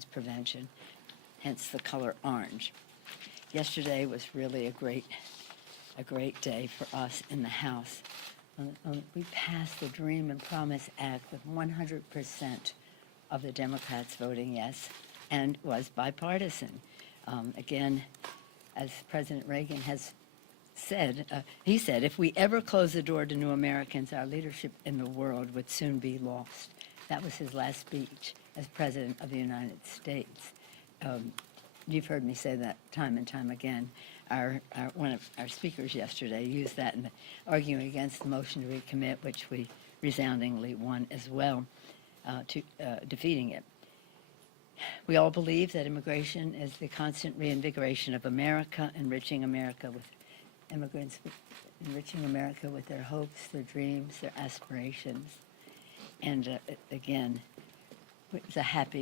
violence prevention, hence the color orange. Yesterday was really a great day for us in the House. We passed the Dream and Promise Act with 100% of the Democrats voting yes, and was bipartisan. Again, as President Reagan has said, he said, if we ever close the door to new Americans, our leadership in the world would soon be lost. That was his last speech as President of the United States. You've heard me say that time and time again. One of our speakers yesterday used that in arguing against the motion to recommit, which we resoundingly won as well, defeating it. We all believe that immigration is the constant reinvigoration of America, enriching America with immigrants, enriching America with their hopes, their dreams, their aspirations. And again, it's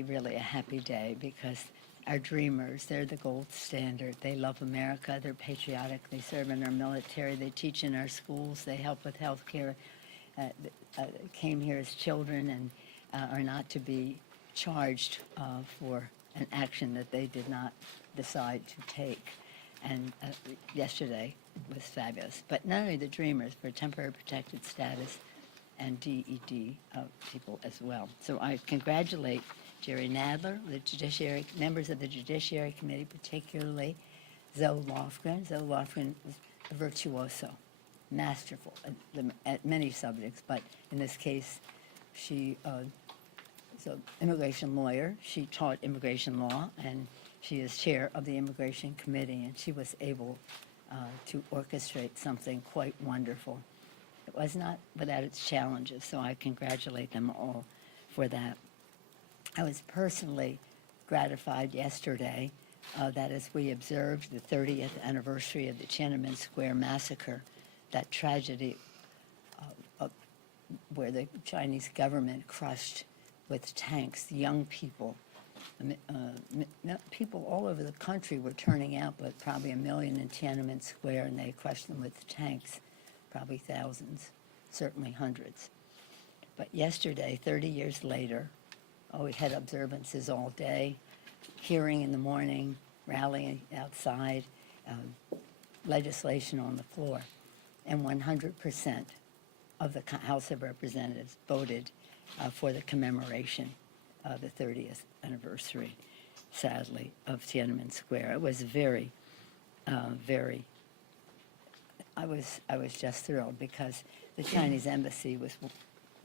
really a happy day, because our dreamers, they're the gold standard. They love America, they're patriotic, they serve in our military, they teach in our schools, they help with health care, came here as children and are not to be charged for an action that they did not decide to take. And yesterday was fabulous. But not only the dreamers, for temporary protected status and DED people as well. So I congratulate Jerry Nadler, the Judiciary, members of the Judiciary Committee, particularly Zoe Lofgren. Zoe Lofgren was a virtuoso, masterful at many subjects, but in this case, she is an immigration lawyer. She taught immigration law, and she is chair of the Immigration Committee, and she was able to orchestrate something quite wonderful. It was not without its challenges, so I congratulate them all for that. I was personally gratified yesterday that as we observed the 30th anniversary of the Tiananmen Square massacre, that tragedy where the Chinese government crushed with tanks young people. People all over the country were turning out, but probably 1 million in Tiananmen Square, and they crushed them with tanks, probably thousands, certainly hundreds. But yesterday, 30 years later, we had observances all day, hearing in the morning, rallying outside, legislation on the floor, and 100% of the House of Representatives voted for the commemoration of the 30th anniversary, sadly, of Tiananmen Square. It was very, I was just thrilled, because the Chinese embassy was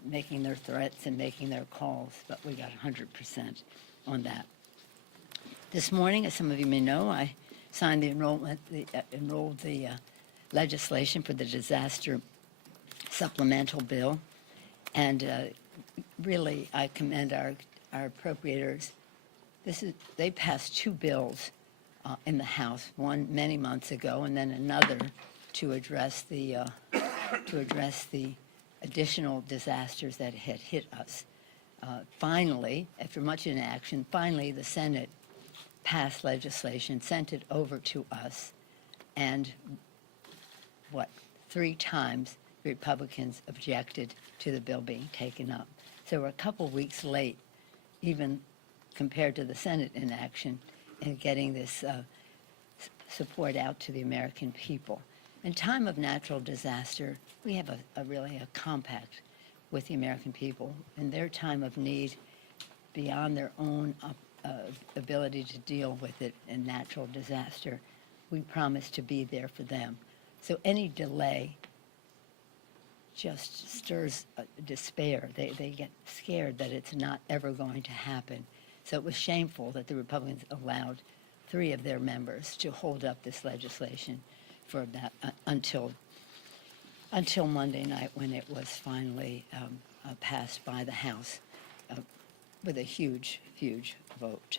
making their threats and making their calls, but we got 100% on that. This morning, as some of you may know, I signed enrolled the legislation for the disaster supplemental bill, and really I commend our appropriators. They passed 2 bills in the House, one many months ago, and then another to address the additional disasters that had hit us. Finally, after much inaction, the Senate passed legislation, sent it over to us, and 3 times Republicans objected to the bill being taken up. So we're a couple weeks late, even compared to the Senate inaction, in getting this support out to the American people. In time of natural disaster, we have really a compact with the American people. In their time of need, beyond their own ability to deal with it in natural disaster, we promise to be there for them. So any delay just stirs despair. They get scared that it's not ever going to happen. So it was shameful that the Republicans allowed 3 of their members to hold up this legislation for about until Monday night, when it was finally passed by the House with a huge vote.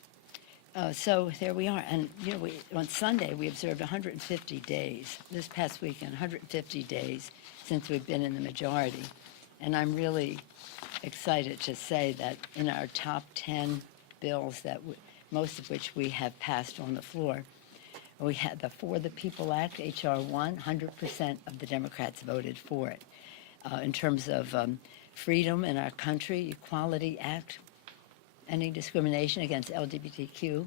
So there we are. And on Sunday we observed 150 days, this past weekend, 150 days since we've been in the majority. And I'm really excited to say that in our top 10 bills, most of which we have passed on the floor, we had the For the People Act, H.R. 1, 100% of the Democrats voted for it. In terms of freedom in our country, Equality Act, Ending discrimination against LGBTQ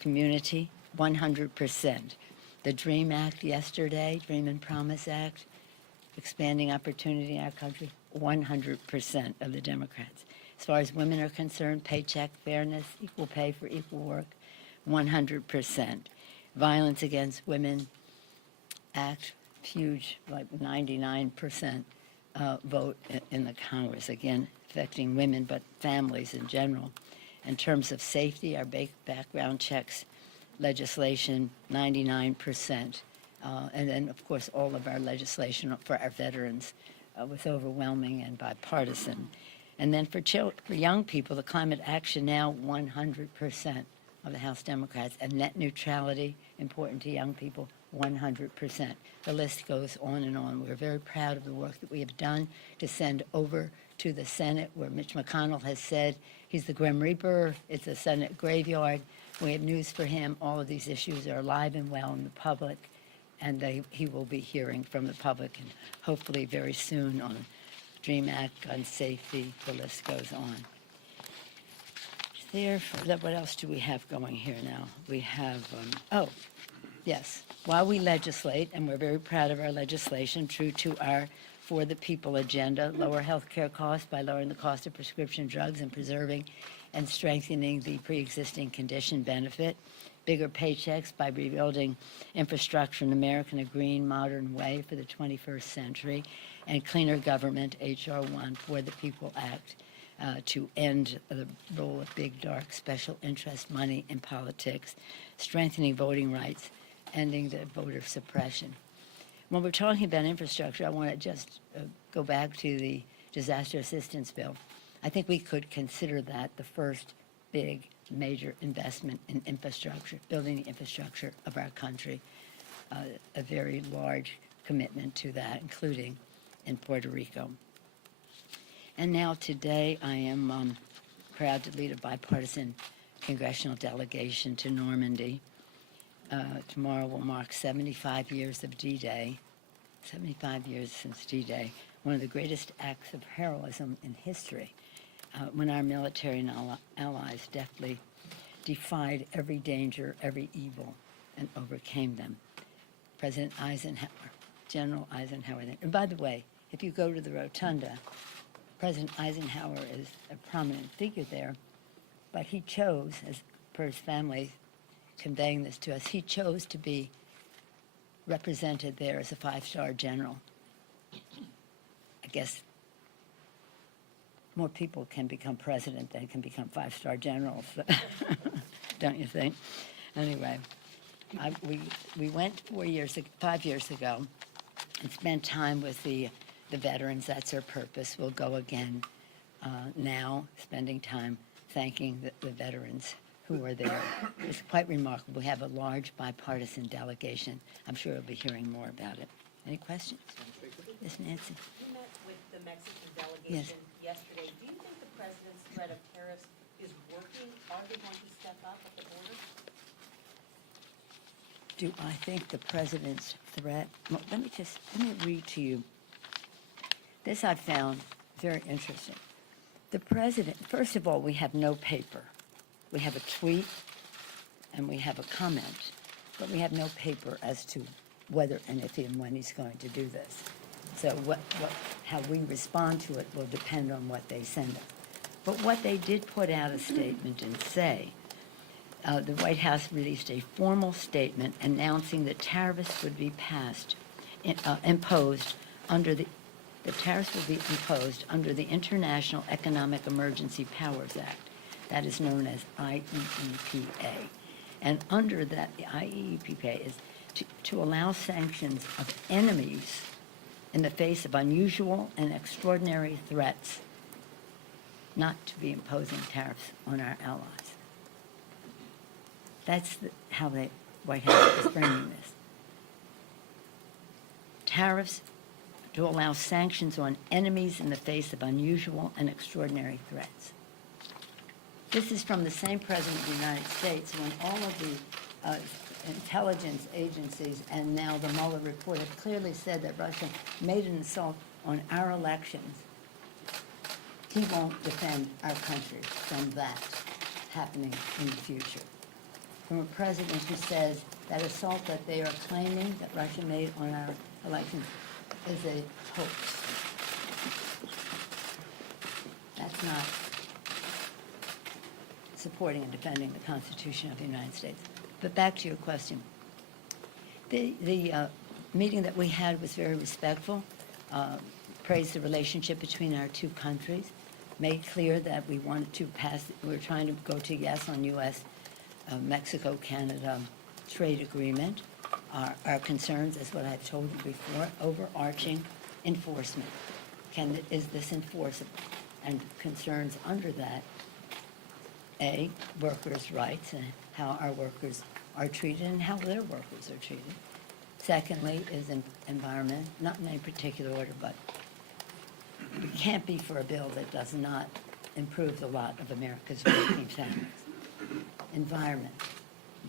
community, 100%. The DREAM Act yesterday, Dream and Promise Act, expanding opportunity in our country, 100% of the Democrats. As far as women are concerned, paycheck fairness, equal pay for equal work, 100%. Violence against women act, huge, like 99% vote in the Congress, again, affecting women, but families in general. In terms of safety, our background checks legislation, 99%. And then, of course, all of our legislation for our veterans was overwhelming and bipartisan. And then for young people, the Climate Action Now, 100% of the House Democrats. And net neutrality, important to young people, 100%. The list goes on and on. We're very proud of the work that we have done to send over to the Senate, where Mitch McConnell has said he's the Grim Reaper, it's a Senate graveyard. We have news for him. All of these issues are alive and well in the public, and he will be hearing from the public, and hopefully very soon on DREAM Act, gun safety, the list goes on. What else do we have going here now? We have, yes, while we legislate, and we're very proud of our legislation, true to our For the People agenda, lower health care costs by lowering the cost of prescription drugs and preserving and strengthening the pre-existing condition benefit, bigger paychecks by rebuilding infrastructure in America in a green, modern way for the 21st century, and cleaner government, H.R. 1, For the People Act, to end the role of big, dark, special interest money in politics, strengthening voting rights, ending the voter suppression. When we're talking about infrastructure, I want to just go back to the disaster assistance bill. I think we could consider that the first big, major investment in infrastructure, building the infrastructure of our country, a very large commitment to that, including in Puerto Rico. And now today, I am proud to lead a bipartisan congressional delegation to Normandy. Tomorrow will mark 75 years of D-Day, 75 years since D-Day, one of the greatest acts of heroism in history, when our military and allies deftly defied every danger, every evil, and overcame them. President Eisenhower, General Eisenhower. And by the way, if you go to the rotunda, President Eisenhower is a prominent figure there, but he chose, as per his family conveying this to us, he chose to be represented there as a five-star general. I guess more people can become president than can become five-star generals, don't you think? Anyway, we went 5 years ago and spent time with the veterans. That's our purpose. We'll go again now, spending time thanking the veterans who are there. It's quite remarkable. We have a large bipartisan delegation. I'm sure we'll be hearing more about it. Any questions? Yes, Nancy. You met with the Mexican delegation yesterday. Do you think the president's threat of tariffs is working? Are they going to step up at the border? Do I think the president's threat? Well, let me read to you. This I found very interesting. The president, first of all, we have no paper. We have a tweet and we have a comment, but we have no paper as to whether and if and when he's going to do this. So how we respond to it will depend on what they send us. But what they did put out a statement and say, the White House released a formal statement announcing that tariffs would be imposed under the tariffs will be imposed under the International Economic Emergency Powers Act. That is known as IEEPA. And under that, the IEEPA is to allow sanctions of enemies in the face of unusual and extraordinary threats, not to be imposing tariffs on our allies. That's how the White House is framing this. Tariffs to allow sanctions on enemies in the face of unusual and extraordinary threats. This is from the same president of the United States when all of the intelligence agencies and now the Mueller report have clearly said that Russia made an assault on our elections. He won't defend our country from that. happening in the future. From a president who says that assault that they are claiming that Russia made on our elections is a hoax. That's not supporting and defending the Constitution of the United States. But back to your question. The meeting that we had was very respectful, praised the relationship between our two countries, made clear that we wanted to pass, we were trying to go to yes on U.S. Mexico-Canada trade agreement. Our concerns, as what I've told you before, overarching enforcement. Is this enforceable? And concerns under that, A, workers' rights and how our workers are treated and how their workers are treated. Secondly is environment, not in any particular order, but we can't be for a bill that does not improve the lot of America's working families. Environment,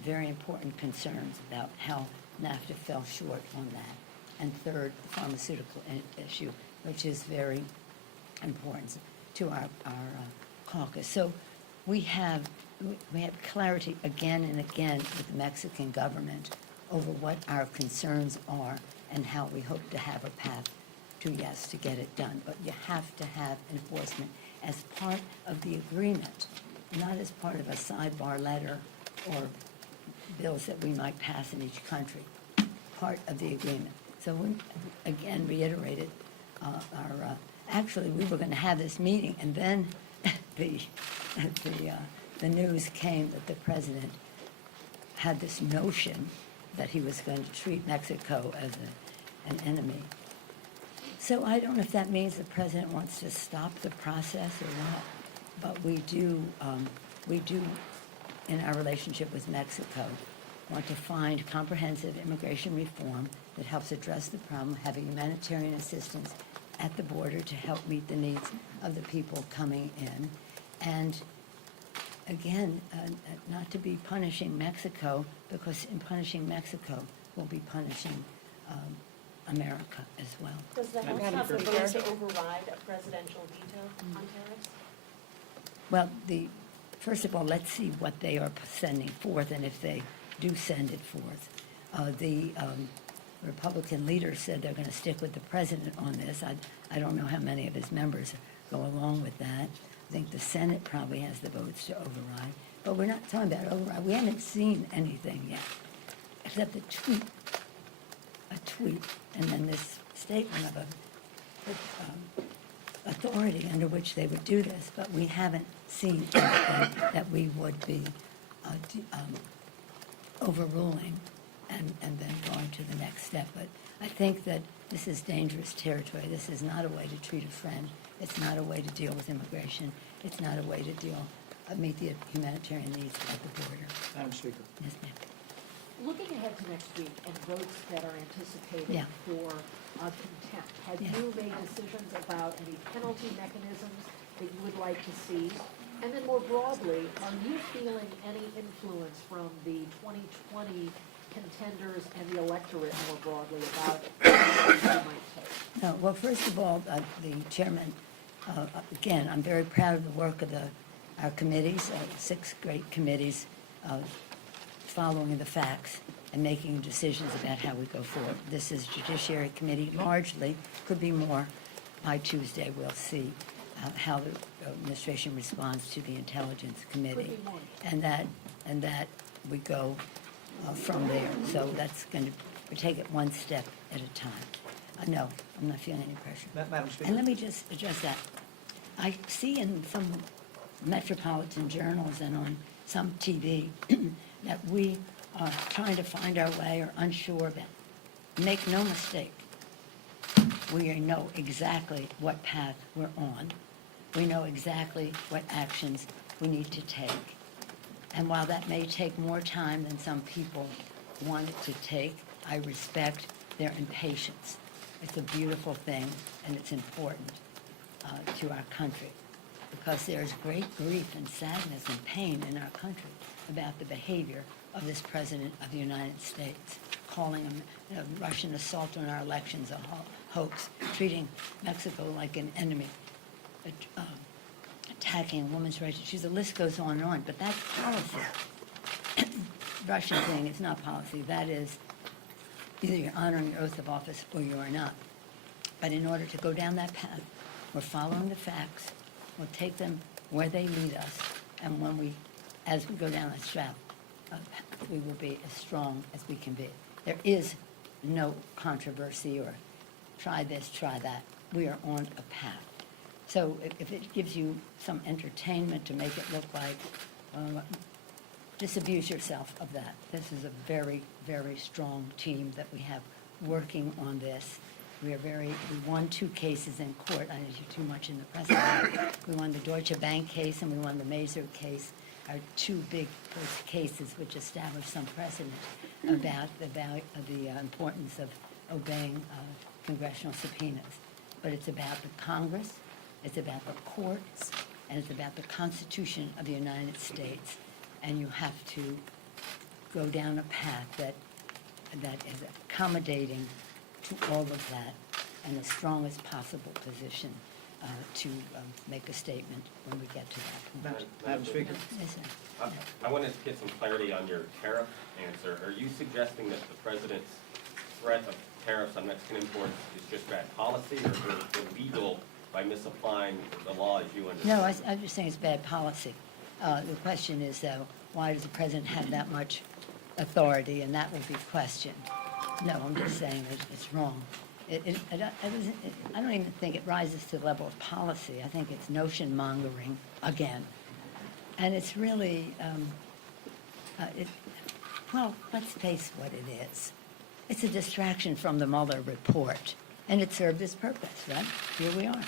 very important concerns about how NAFTA fell short on that. And third, the pharmaceutical issue, which is very important to our caucus. So we have clarity again and again with the Mexican government over what our concerns are and how we hope to have a path to yes to get it done. But you have to have enforcement as part of the agreement, not as part of a sidebar letter or bills that we might pass in each country, part of the agreement. So we, again, reiterated actually, we were going to have this meeting, and then the news came that the president had this notion that he was going to treat Mexico as an enemy. So I don't know if that means the president wants to stop the process or what, but we do, in our relationship with Mexico, want to find comprehensive immigration reform that helps address the problem, having humanitarian assistance at the border to help meet the needs of the people coming in. And again, not to be punishing Mexico, because in punishing Mexico, we'll be punishing America as well. Does the House have the votes to override a presidential veto on tariffs? Well, first of all, let's see what they are sending forth, and if they do send it forth. The Republican leader said they're going to stick with the president on this. I don't know how many of his members go along with that. I think the Senate probably has the votes to override. But we're not talking about override. We haven't seen anything yet, except a tweet, and then this statement of authority under which they would do this. But we haven't seen anything that we would be overruling and then going to the next step. But I think that this is dangerous territory. This is not a way to treat a friend. It's not a way to deal with immigration. It's not a way to meet the humanitarian needs at the border. Madam Speaker. Yes, ma'am. Looking ahead to next week and votes that are anticipated Yeah. for contempt, have Yeah. you made decisions about any penalty mechanisms that you would like to see? And then more broadly, are you feeling any influence from the 2020 contenders and the electorate more broadly about what you might take? No, well, first of all, the chairman, again, I'm very proud of the work of our committees, 6 great committees, following the facts and making decisions about how we go forward. This is Judiciary Committee largely, could be more. By Tuesday, we'll see how the administration responds to the Intelligence Committee. Could be more. And that we go from there. So that's going to, we take it one step at a time. No, I'm not feeling any pressure. Madam Speaker. And let me just address that. I see in some metropolitan journals and on some TV that we are trying to find our way or unsure about. Make no mistake, we know exactly what path we're on. We know exactly what actions we need to take. And while that may take more time than some people want it to take, I respect their impatience. It's a beautiful thing, and it's important to our country, because there's great grief and sadness and pain in our country about the behavior of this President of the United States, calling a Russian assault on our elections a hoax, treating Mexico like an enemy, attacking a woman's rights. Geez, the list goes on and on, but that's policy. Russian thing is not policy. That is either you're honoring your oath of office or you are not. But in order to go down that path, we're following the facts. We'll take them where they lead us. And as we go down that path, we will be as strong as we can be. There is no controversy or try this, try that. We are on a path. So if it gives you some entertainment to make it look like, disabuse yourself of that. This is a very, very strong team that we have working on this. We won 2 cases in court. I didn't do too much in the press about it. We won the Deutsche Bank case and we won the Mazer case, our 2 big first cases which established some precedent about the importance of obeying congressional subpoenas. But it's about the Congress, it's about the courts, and it's about the Constitution of the United States. And you have to go down a path that is accommodating to all of that and the strongest possible position to make a statement when we get to that point. Madam Speaker? Yes, sir. I wanted to get some clarity on your tariff answer. Are you suggesting that the president's threat of tariffs on Mexican imports is just bad policy or illegal by misapplying the law as you understand? No, I'm just saying it's bad policy. The question is, though, why does the president have that much authority, and that will be questioned. No, I'm just saying it's wrong. I don't even think it rises to the level of policy. I think it's notion mongering again. And it's really, well, let's face what it is. It's a distraction from the Mueller report, and it served its purpose, right? Here we are.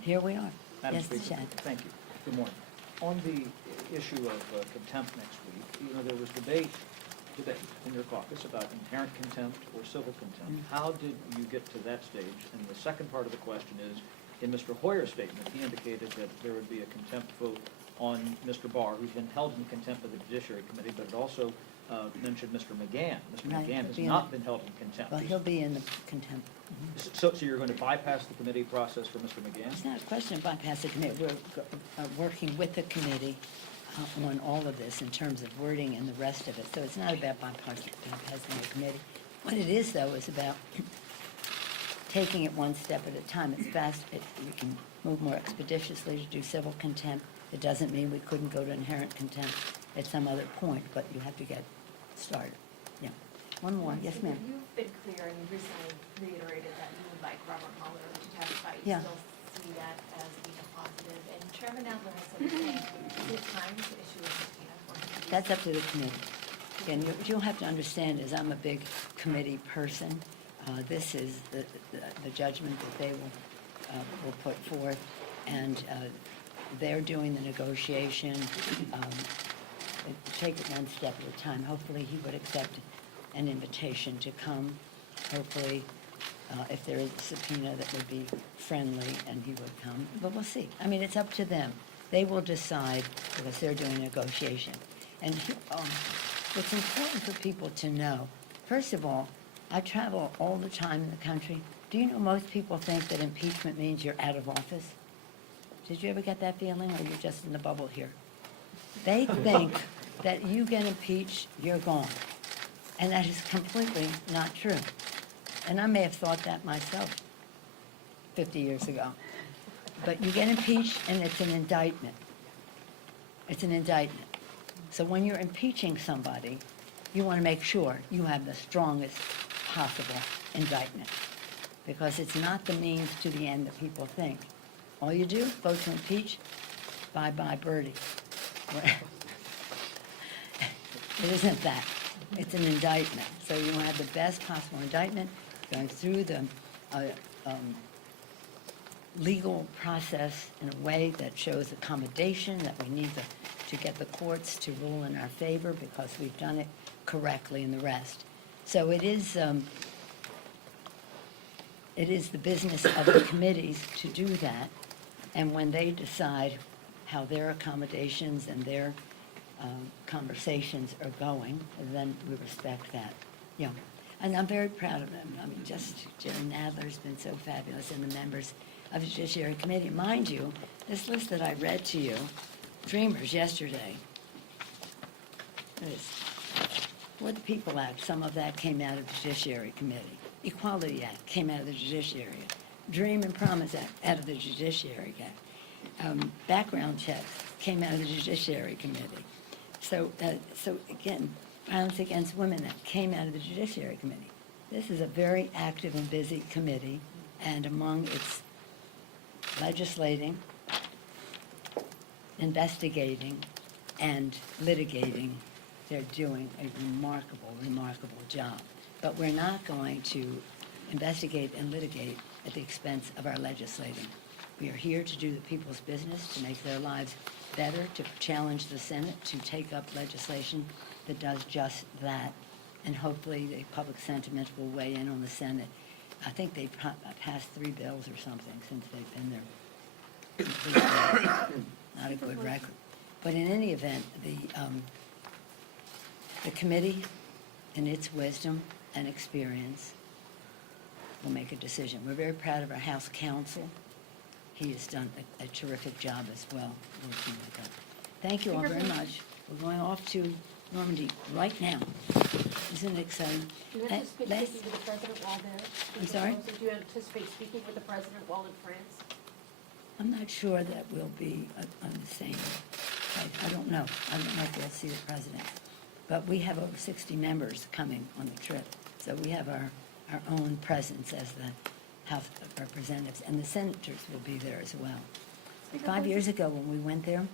Here we are. Madam Yes, Speaker, Chad. thank you. Good morning. On the issue of contempt next week, there was debate in your caucus about inherent contempt or civil contempt. How did you get to that stage? And the second part of the question is, in Mr. Hoyer's statement, he indicated that there would be a contempt vote on Mr. Barr, who's been held in contempt of the Judiciary Committee, but it also mentioned Mr. McGahn. Mr. Right, McGahn has not been held in contempt. Well, he'll be in the contempt. So you're going to bypass the committee process for Mr. McGahn? It's not a question of bypassing the committee. We're working with the committee on all of this in terms of wording and the rest of it. So it's not about bypassing the committee. What it is, though, is about taking it one step at a time. It's fast. We can move more expeditiously to do civil contempt. It doesn't mean we couldn't go to inherent contempt at some other point, but you have to get started. Yeah. One more. Yes, ma'am. You've been clear, and you've recently reiterated that you would like Robert Mueller to testify. You Yeah. still see that as being a positive. And Chairman Adler has said the same. Is it time to issue a subpoena for him? That's up to the committee. Again, what you'll have to understand is I'm a big committee person. This is the judgment that they will put forth, and they're doing the negotiation. Take it one step at a time. Hopefully, he would accept an invitation to come. Hopefully, if there is a subpoena that would be friendly, and he would come. But we'll see. I mean, it's up to them. They will decide because they're doing negotiation. And it's important for people to know. First of all, I travel all the time in the country. Do you know most people think that impeachment means you're out of office? Did you ever get that feeling, or you're just in the bubble here? They think that you get impeached, you're gone. And that is completely not true. And I may have thought that myself 50 years ago. But you get impeached, and it's an indictment. It's an indictment. So when you're impeaching somebody, you want to make sure you have the strongest possible indictment, because it's not the means to the end that people think. All you do, vote to impeach, bye-bye birdie. It isn't that. It's an indictment. So you want to have the best possible indictment, going through the legal process in a way that shows accommodation, that we need to get the courts to rule in our favor because we've done it correctly and the rest. So it is the business of the committees to do that, and when they decide how their accommodations and their conversations are going, then we respect that. Yeah, and I'm very proud of them. I mean, just Jerry Nadler's been so fabulous, and the members. of the Judiciary Committee. Mind you, this list that I read to you, Dreamers yesterday, is what the People Act, some of that came out of the Judiciary Committee. Equality Act came out of the Judiciary. Dream and Promise Act out of the Judiciary Act. Background checks came out of the Judiciary Committee. So again, Violence Against Women Act came out of the Judiciary Committee. This is a very active and busy committee, and among its legislating, investigating, and litigating, they're doing a remarkable, remarkable job. But we're not going to investigate and litigate at the expense of our legislating. We are here to do the people's business, to make their lives better, to challenge the Senate, to take up legislation that does just that. And hopefully the public sentiment will weigh in on the Senate. I think they've passed 3 bills or something since they've been there. Not a good record. But in any event, the committee, in its wisdom and experience, will make a decision. We're very proud of our House counsel. He has done a terrific job as well, working with us. Thank you all very much. We're going off to Normandy right now. Isn't it exciting? Do you anticipate speaking with the president while there? I'm sorry? Do you anticipate speaking with the president while in France? I'm not sure that we'll be on the same, I don't know. I don't know if we'll see the president. But we have over 60 members coming on the trip. So we have our own presence as the House of Representatives, and the senators will be there as well. 5 years ago when we went there,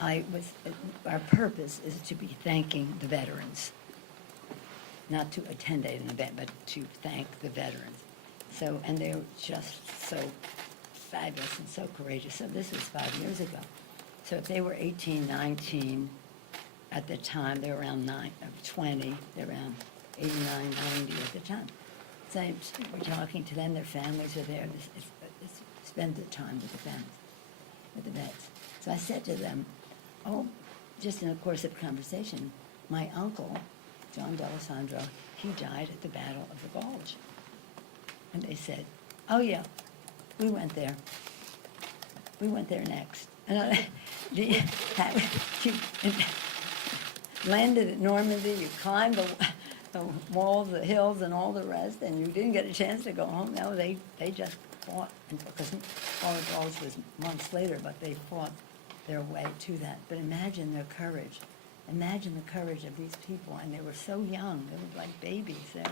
our purpose is to be thanking the veterans, not to attend an event, but to thank the veterans. So, and they're just so fabulous and so courageous. So this was 5 years ago. So if they were 18, 19, at the time, they were around 20, they're around 89, 90 at the time. So we're talking to them, their families are there, spend the time with the families, with the vets. So I said to them, just in the course of conversation, my uncle, John D'Alessandro, he died at the Battle of the Bulge. And they said, oh yeah, we went there. We went there next. And you landed at Normandy, you climbed the walls, the hills, and all the rest, and you didn't get a chance to go home. No, they just fought, because all the Bulge was months later, but they fought their way to that. But imagine their courage. Imagine the courage of these people, and they were so young. They were like babies. They're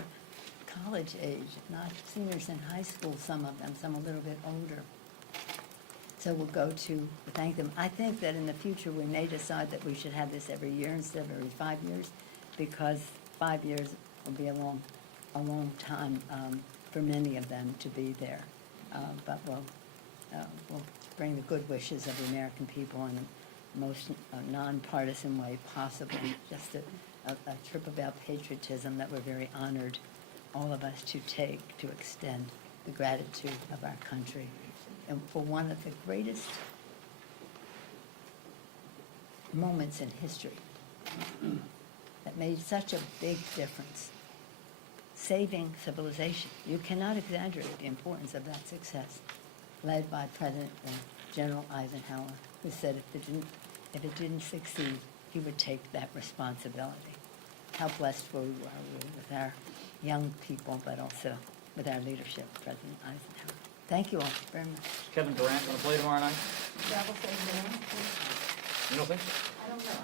college age, not seniors in high school, some of them, some a little bit older. So we'll go to thank them. I think that in the future we may decide that we should have this every year instead of every 5 years, because 5 years will be a long time for many of them to be there. But we'll bring the good wishes of the American people in the most nonpartisan way possible. Just a trip about patriotism that we're very honored, all of us, to take, to extend the gratitude of our country. And for one of the greatest moments in history that made such a big difference, saving civilization. You cannot exaggerate the importance of that success, led by President General Eisenhower, who said if it didn't succeed, he would take that responsibility. How blessed we are with our young people, but also with our leadership, President Eisenhower. Thank you all very much. Kevin Durant going to play tomorrow night? That will say no. You don't think so? I don't know.